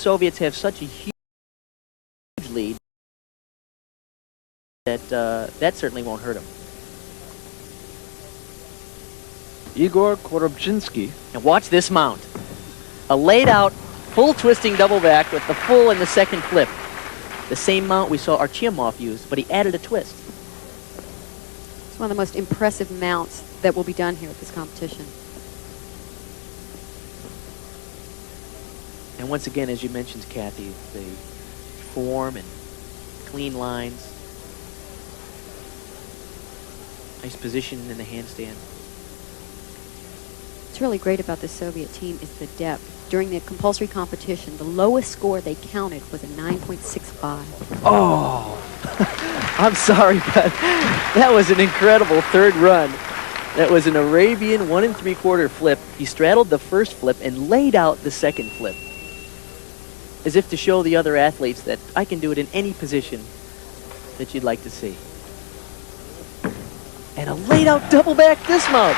Soviets have such a huge lead that that certainly won't hurt them. Igor Korobchinsky. And watch this mount. A laid out, full twisting double back with the full and the second flip. The same mount we saw Artyomov use, but he added a twist. It's one of the most impressive mounts that will be done here at this competition. And once again, as you mentioned, Kathy, the form and clean lines. Nice position in the handstand. What's really great about this Soviet team is the depth. During the compulsory competition, the lowest score they counted was a 9.65. Oh, I'm sorry, but that was an incredible third run. That was an Arabian 1 3/4 flip. He straddled the first flip and laid out the second flip, as if to show the other athletes that I can do it in any position that you'd like to see. And a laid out double back dismount.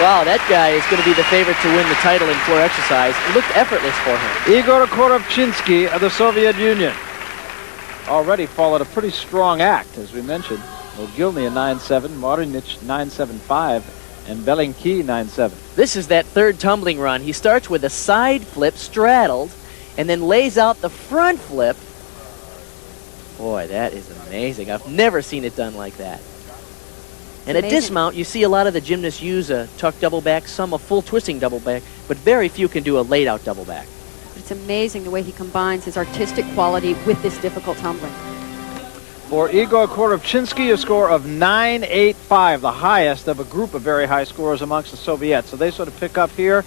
Wow, that guy is going to be the favorite to win the title in floor exercise. It looked effortless for him. Igor Korobchinsky of the Soviet Union. Already followed a pretty strong act, as we mentioned. Mogilny a 9.7, Marinich 9.75, and Belinki 9.7. This is that third tumbling run. He starts with a side flip straddled and then lays out the front flip. Boy, that is amazing. I've never seen it done like that. And at dismount, you see a lot of the gymnasts use a tuck double back, some a full twisting double back, but very few can do a laid out double back. It's amazing the way he combines his artistic quality with this difficult tumbling. For Igor Korobchinsky, a score of 9.85, the highest of a group of very high scorers amongst the Soviets. So they sort of pick up here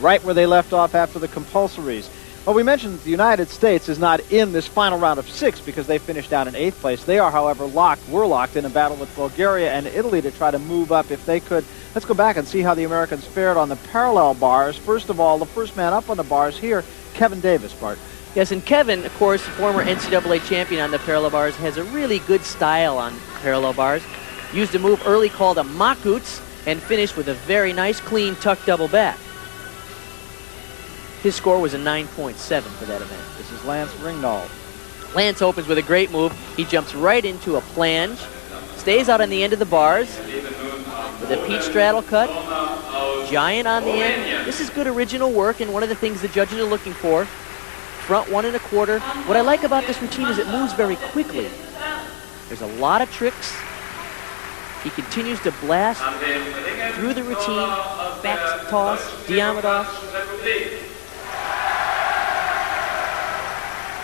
right where they left off after the compulsories. Well, we mentioned that the United States is not in this final round of 6 because they finished out in 8th place. They are, however, were locked in a battle with Bulgaria and Italy to try to move up if they could. Let's go back and see how the Americans fared on the parallel bars. First of all, the first man up on the bars here, Kevin Davis, Bart. Yes, and Kevin, of course, former NCAA champion on the parallel bars, has a really good style on parallel bars. Used a move early called a makuts and finished with a very nice, clean tuck double back. His score was a 9.7 for that event. This is Lance Ringnauld. Lance opens with a great move. He jumps right into a flange, stays out on the end of the bars with a peach straddle cut, giant on the end. This is good original work, and one of the things the judges are looking for. Front 1 1/4. What I like about this routine is it moves very quickly. There's a lot of tricks. He continues to blast through the routine, back toss, Diamidov.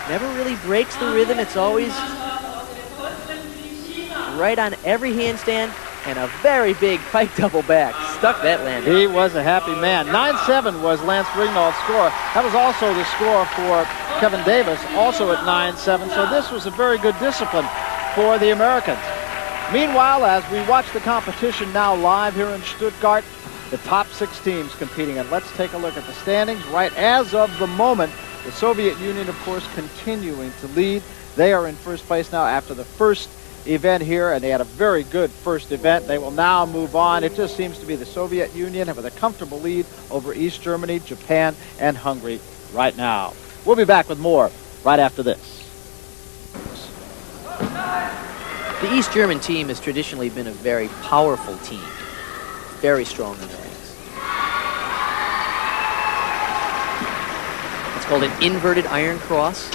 Never really breaks the rhythm. It's always right on every handstand, and a very big pike double back. Stuck that landing. He was a happy man. 9.7 was Lance Ringnald's score. That was also the score for Kevin Davis, also at 9.7. So this was a very good discipline for the Americans. Meanwhile, as we watch the competition now live here in Stuttgart, the top 6 teams competing. And let's take a look at the standings right as of the moment. The Soviet Union, of course, continuing to lead. They are in first place now after the first event here, and they had a very good first event. They will now move on. It just seems to be the Soviet Union with a comfortable lead over East Germany, Japan, and Hungary right now. We'll be back with more right after this. The East German team has traditionally been a very powerful team, very strong in the rings. It's called an inverted iron cross,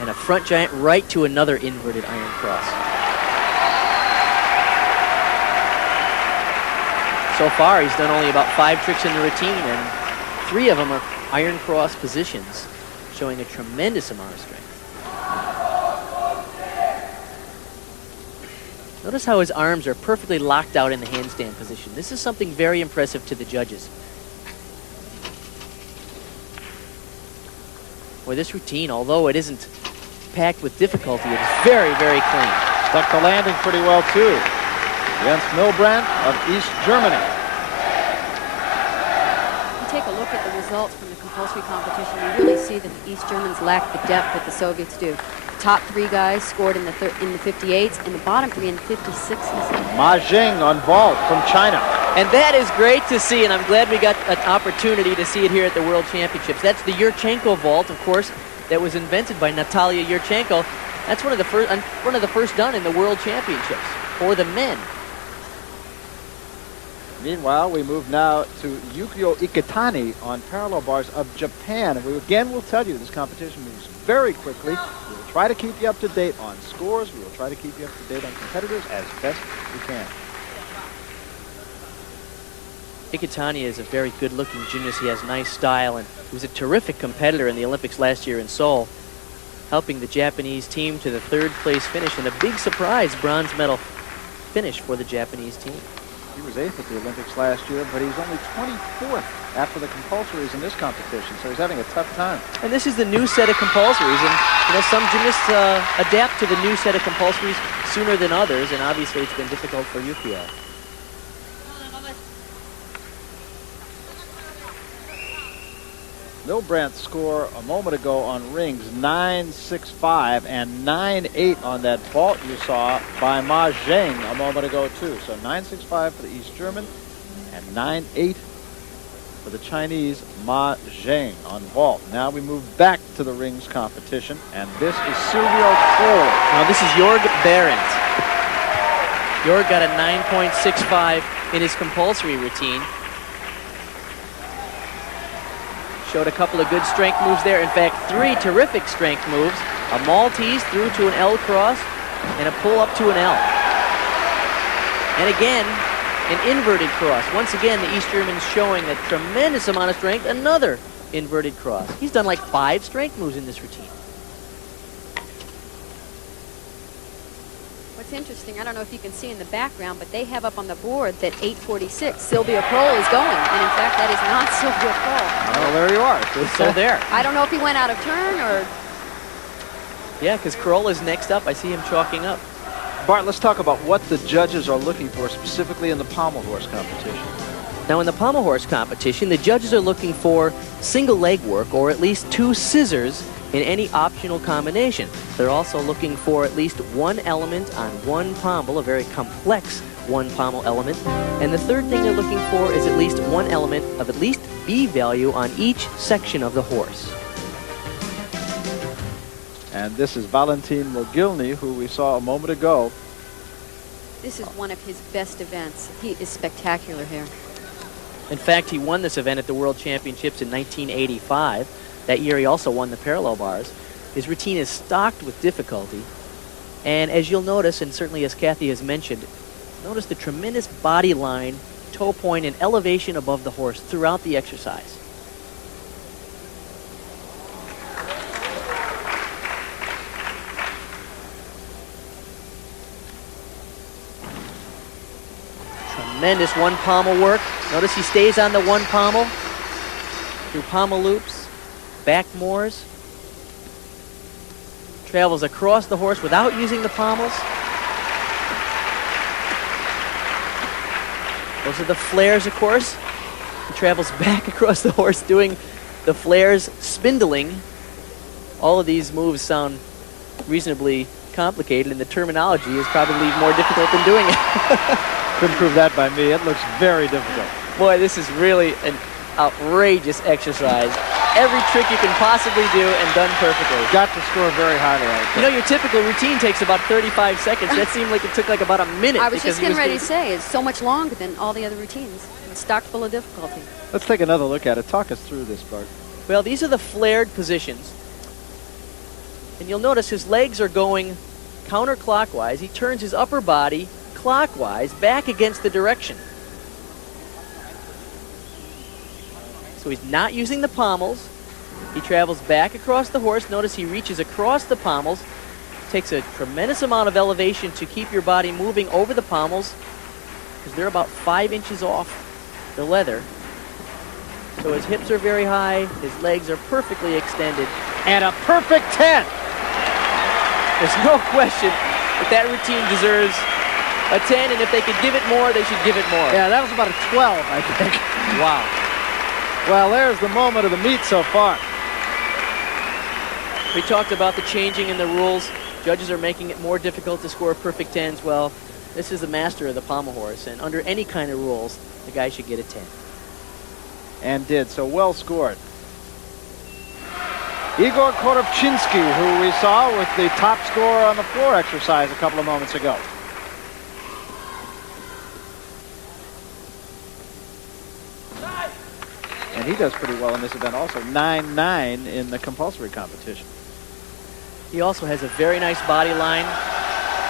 and a front giant right to another inverted iron cross. So far, he's done only about 5 tricks in the routine, and 3 of them are iron cross positions, showing a tremendous amount of strength. Notice how his arms are perfectly locked out in the handstand position. This is something very impressive to the judges. Boy, this routine, although it isn't packed with difficulty, it is very, very clean. Stuck the landing pretty well, too. Jens Milbrandt of East Germany. If you take a look at the results from the compulsory competition, you really see that the East Germans lack the depth that the Soviets do. The top 3 guys scored in the 58s, and the bottom 3 in 56s. Ma Jing on vault from China. And that is great to see, and I'm glad we got an opportunity to see it here at the World Championships. That's the Yurchenko vault, of course, that was invented by Natalia Yurchenko. That's one of the first done in the World Championships for the men. Meanwhile, we move now to Yukio Iketani on parallel bars of Japan. And we again will tell you this competition moves very quickly. We will try to keep you up to date on scores. We will try to keep you up to date on competitors as best we can. Iketani is a very good-looking gymnast. He has nice style, and he was a terrific competitor in the Olympics last year in Seoul, helping the Japanese team to the third-place finish and a big surprise bronze medal finish for the Japanese team. He was 8th at the Olympics last year, but he's only 24th after the compulsories in this competition, so he's having a tough time. And this is the new set of compulsories, and you know, some gymnasts adapt to the new set of compulsories sooner than others, and obviously it's been difficult for Yukio. Milbrandt's score a moment ago on rings, 9.65 and 9.8 on that vault you saw by Ma Zheng a moment ago too. So 9.65 for the East German and 9.8 for the Chinese Ma Zheng on vault. Now we move back to the rings competition, and this is Silvio Kroll. Now this is Jorg Berendt. Jorg got a 9.65 in his compulsory routine. Showed a couple of good strength moves there. In fact, 3 terrific strength moves. A Maltese through to an L cross and a pull up to an L. And again, an inverted cross. Once again, the East German's showing a tremendous amount of strength. Another inverted cross. He's done like 5 strength moves in this routine. What's interesting, I don't know if you can see in the background, but they have up on the board that 8:46 Silvio Kroll is going, and in fact that is not Silvio Kroll. Oh, there you are. So there. I don't know if he went out of turn or... Yeah, because Kroll is next up. I see him chalking up. Bart, let's talk about what the judges are looking for specifically in the pommel horse competition. Now in the pommel horse competition, the judges are looking for single leg work or at least 2 scissors in any optional combination. They're also looking for at least 1 element on 1 pommel, a very complex 1 pommel element. And the third thing they're looking for is at least 1 element of at least B value on each section of the horse. And this is Valentin Mogilny, who we saw a moment ago. This is one of his best events. He is spectacular here. In fact, he won this event at the World Championships in 1985. That year he also won the parallel bars. His routine is stocked with difficulty. And as you'll notice, and certainly as Kathy has mentioned, notice the tremendous body line, toe point, and elevation above the horse throughout the exercise. Tremendous 1 pommel work. Notice he stays on the 1 pommel through pommel loops, back moors, travels across the horse without using the pommels. Those are the flares, of course. He travels back across the horse doing the flares, spindling. All of these moves sound reasonably complicated, and the terminology is probably more difficult than doing it. Couldn't prove that by me. It looks very difficult. Boy, this is really an outrageous exercise. Every trick you can possibly do and done perfectly. Got to score very highly. You know, your typical routine takes about 35 seconds. That seemed like it took like about a minute. I was just getting ready to say, it's so much longer than all the other routines. It's stocked full of difficulty. Let's take another look at it. Talk us through this, Bart. Well, these are the flared positions. And you'll notice his legs are going counterclockwise. He turns his upper body clockwise back against the direction. So he's not using the pommels. He travels back across the horse. Notice he reaches across the pommels. Takes a tremendous amount of elevation to keep your body moving over the pommels because they're about 5 inches off the leather. So his hips are very high. His legs are perfectly extended. And a perfect 10. There's no question that that routine deserves a 10, and if they could give it more, they should give it more. Yeah, that was about a 12, I think. Wow. Well, there's the moment of the meet so far. We talked about the changing in the rules. Judges are making it more difficult to score perfect 10s. Well, This is the master of the pommel horse, and under any kind of rules, the guy should get a 10. And did, so well scored. Igor Korobchinsky, who we saw with the top score on the floor exercise a couple of moments ago. And he does pretty well in this event also, 9-9 in the compulsory competition. He also has a very nice body line.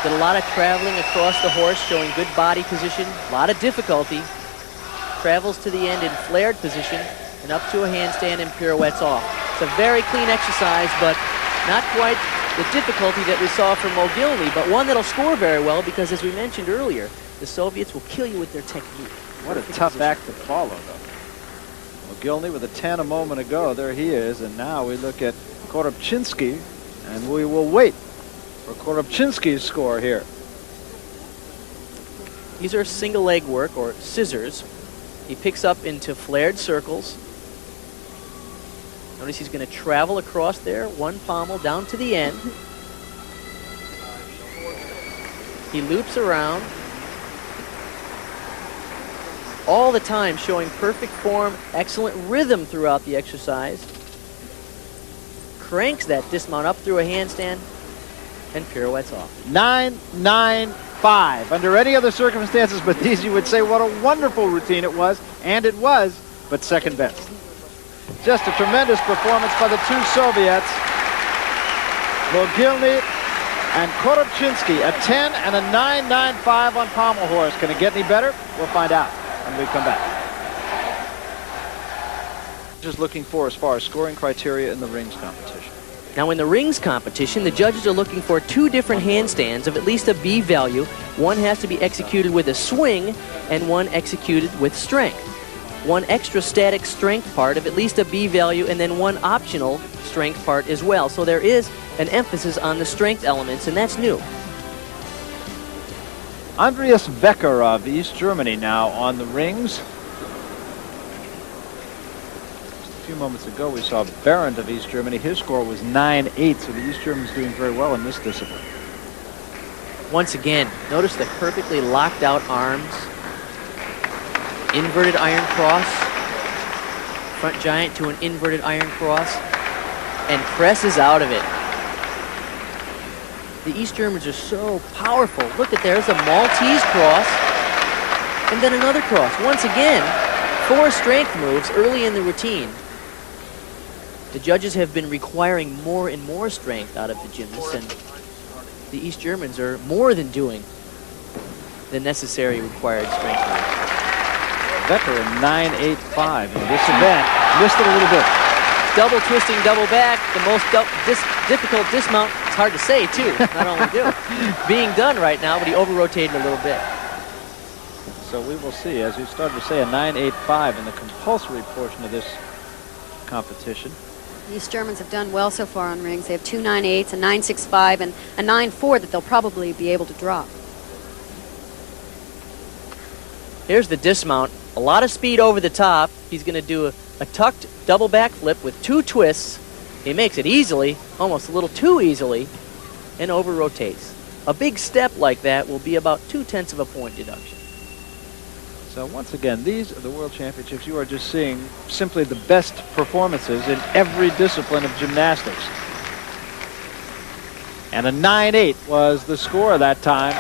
Did a lot of traveling across the horse, showing good body position, a lot of difficulty. Travels to the end in flared position and up to a handstand and pirouettes off. It's a very clean exercise, but not quite the difficulty that we saw from Mogilny, but one that'll score very well because, as we mentioned earlier, the Soviets will kill you with their technique. What a tough act to follow, though. Mogilny with a 10 a moment ago. There he is, and now we look at Korobchinsky, and we will wait for Korobchinsky's score here. These are single leg work, or scissors. He picks up into flared circles. Notice he's going to travel across there, one pommel down to the end. He loops around. All the time showing perfect form, excellent rhythm throughout the exercise. Cranks that dismount up through a handstand and pirouettes off. 9-9-5. Under any other circumstances but these, you would say what a wonderful routine it was, and it was, but second best. Just a tremendous performance by the two Soviets, Mogilny and Korobchinsky. A 10 and a 9-9-5 on pommel horse. Can it get any better? We'll find out when we come back. Just looking for as far as scoring criteria in the rings competition. Now in the rings competition, the judges are looking for 2 different handstands of at least a B value. One has to be executed with a swing and one executed with strength. One extra static strength part of at least a B value, and then one optional strength part as well. So there is an emphasis on the strength elements, and that's new. Andreas Becker of East Germany now on the rings. Just a few moments ago we saw Berendt of East Germany. His score was 9-8, so the East Germans doing very well in this discipline. Once again, notice the perfectly locked out arms. Inverted iron cross. Front giant to an inverted iron cross. And presses out of it. The East Germans are so powerful. Look at there's a Maltese cross. And then another cross. Once again, 4 strength moves early in the routine. The judges have been requiring more and more strength out of the gymnasts, and the East Germans are more than doing the necessary required strength moves. Becker in 9-8-5 in this event. Missed it a little bit. Double twisting, double back, the most difficult dismount. It's hard to say, too, not only do. Being done right now, but he over-rotated a little bit. So we will see, as you started to say, a 9-8-5 in the compulsory portion of this competition. The East Germans have done well so far on rings. They have 2 9-8s, a 9-6-5, and a 9-4 that they'll probably be able to drop. Here's the dismount. A lot of speed over the top. He's going to do a tucked double backflip with 2 twists. He makes it easily, almost a little too easily, and over-rotates. A big step like that will be about 0.2 of a point deduction. So once again, these are the World Championships. You are just seeing simply the best performances in every discipline of gymnastics. And a 9-8 was the score that time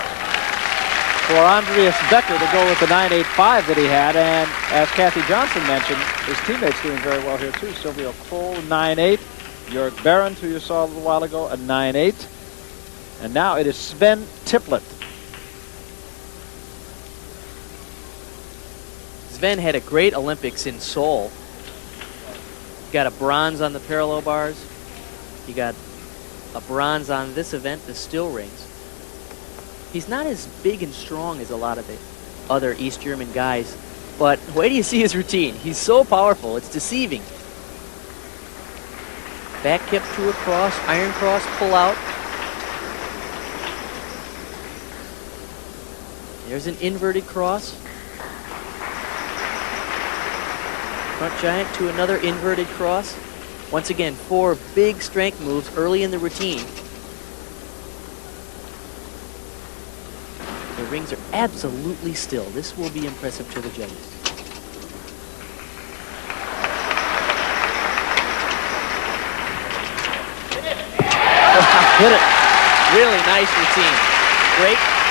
for Andreas Becker to go with the 9-8-5 that he had. And as Kathy Johnson mentioned, his teammates doing very well here too. Silvio Cole, 9-8. Jörg Berendt, who you saw a little while ago, a 9-8. And now it is Sven Tiplet. Sven had a great Olympics in Seoul. Got a bronze on the parallel bars. He got a bronze on this event, the still rings. He's not as big and strong as a lot of the other East German guys, but wait till you see his routine. He's so powerful, it's deceiving. Back kick to a cross, iron cross, pull out. There's an inverted cross. Front giant to another inverted cross. Once again, 4 big strength moves early in the routine. The rings are absolutely still. This will be impressive to the judges. Hit it. Really nice routine. Great